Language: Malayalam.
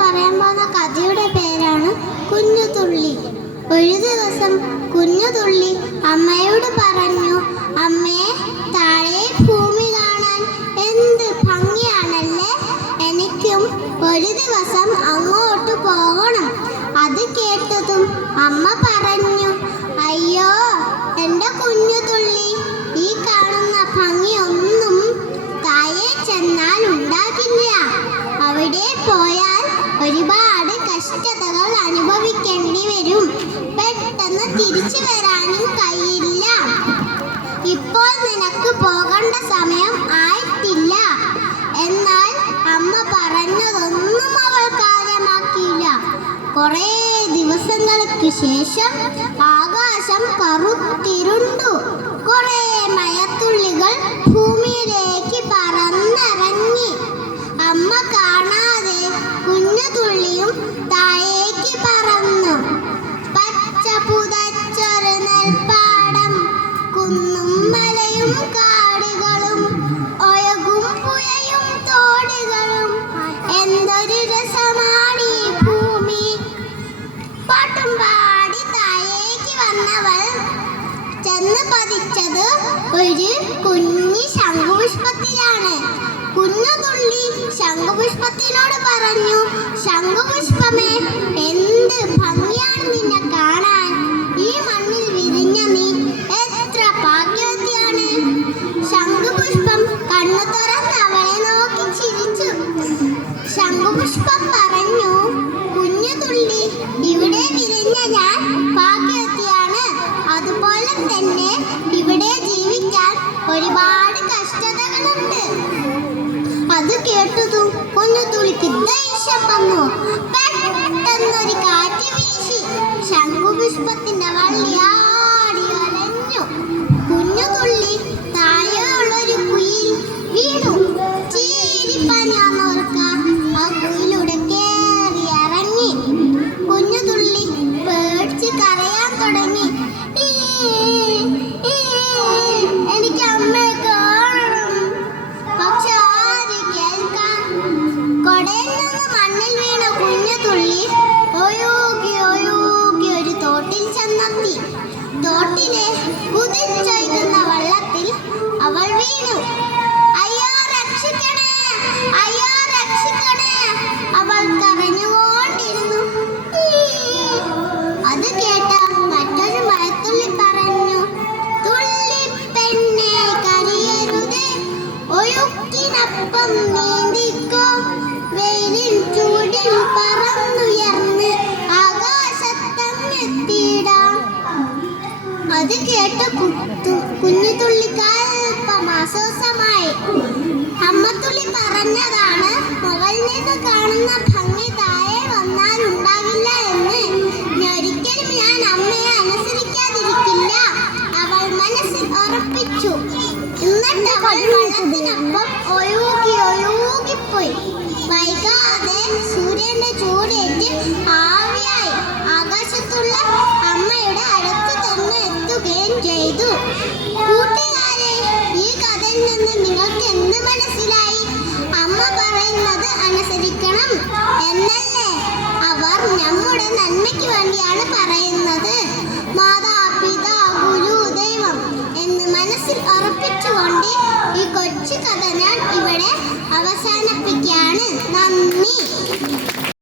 പറയാൻ പോകുന്ന കഥയുടെ പേരാണ് കുഞ്ഞുതുള്ളി. ഒരു ദിവസം കുഞ്ഞുതുള്ളി അമ്മയോട് പറഞ്ഞു അമ്മേ താഴെ ഭൂമി കാണാൻ എന്ത് ഭംഗിയാണല്ലേ? എനിക്കും ഒരു ദിവസം അങ്ങോട്ട് പോകണം. അത് കേട്ടതും അമ്മ പറഞ്ഞു അയ്യോ എന്റെ കുഞ്ഞുതുള്ളി ഒരുപാട് കഷ്ടതകൾ അനുഭവിക്കേണ്ടി വരും. പെട്ടെന്ന് തിരിച്ചു വരാനും കഴിയില്ല. ഇപ്പോൾ നിനക്ക് പോകേണ്ട സമയം ആയിട്ടില്ല. എന്നാൽ അമ്മ പറഞ്ഞതൊന്നും അവൾ കാര്യമാക്കിയില്ല. കുറേ ദിവസങ്ങൾക്ക് ശേഷം ആകാശം കറുത്തിരുണ്ടു കുറേ മഴത്തുള്ളികൾ ഭൂമിയിലേക്ക് പറന്നിറങ്ങി അമ്മ കാണാതെ കുഞ്ഞു തുള്ളിയും താഴേക്ക് പറന്നു. പച്ച പുതച്ചൊരു നെൽപ്പാടം കുന്നും മലയും കാടുകളും ഒഴുകും പുഴയും തോടുകളും. എന്തൊരു രസമാണ് ഈ ഭൂമി. പാട്ടും പാടി താഴേക്ക് വന്നവൾ ചെന്ന് പതിച്ചത് ഒരു കുഞ്ഞു തുള്ളി ശംഖുപുഷ്പത്തിനോട് പറഞ്ഞു ശംഖുപുഷ്പമേ എന്ത് ഭംഗിയാണ് നിന്നെ കാണാൻ? ഈ മണ്ണിൽ വിരിഞ്ഞ നീ എത്ര ഭാഗ്യവതിയാണ്? ശംഖുപുഷ്പം കണ്ണു തുറന്ന് അവളെ നോക്കി ചിരിച്ചു. ശംഖുപുഷ്പം പറഞ്ഞു കുഞ്ഞു തുള്ളി ഇവിടെ വിരിഞ്ഞ ഞാൻ ഭാഗ്യവതിയാണ്. അതുപോലെ തന്നെ ഇവിടെ ജീവിക്കാൻ ഒരുപാട് കേട്ടതും കുഞ്ഞു ദേഷ്യം വന്നു. പെട്ടെന്നൊരു കാറ്റ് വീശി. ശംഖുപുഷ്പത്തിന്റെ വള്ളി തോട്ടിലെ കുതിച്ചൊഴുകുന്ന വള്ളത്തിൽ അവൾ വീണു. അയ്യോ രക്ഷിക്കണേ അയ്യോ രക്ഷിക്കണേ. അവൾ കരഞ്ഞുകൊണ്ടിരുന്നു. അത് കേട്ട മറ്റൊരു മഴത്തുള്ളി പറഞ്ഞു തുള്ളി പെണ്ണെ കരയരുതേ ഒഴുക്കിനൊപ്പം നീന്തിക്കോ കേട്ട കുത്തു. അമ്മത്തുള്ളി പറഞ്ഞതാണ് കാണുന്ന ഭംഗി താഴെ വന്നാൽ ഉണ്ടാകില്ല എന്ന്. ഒരിക്കലും ഞാൻ അമ്മയെ അനുസരിക്കാതിരിക്കില്ല. അവൾ മനസ്സിൽ ഉറപ്പിച്ചു. എന്നിട്ട് അവൾ വെള്ളത്തിനൊപ്പം ഒഴുകി ഒഴുകിപ്പോയി. വൈകാതെ സൂര്യന്റെ ചൂടേറ്റ് നന്മയ്ക്ക് വേണ്ടിയാണ് പറയുന്നത്. മാതാപിതാ ഗുരു ദൈവം എന്ന് മനസ്സിൽ ഉറപ്പിച്ചുകൊണ്ട് ഈ കൊച്ചു കഥ ഞാൻ ഇവിടെ അവസാനിപ്പിക്കുകയാണ്. നന്ദി.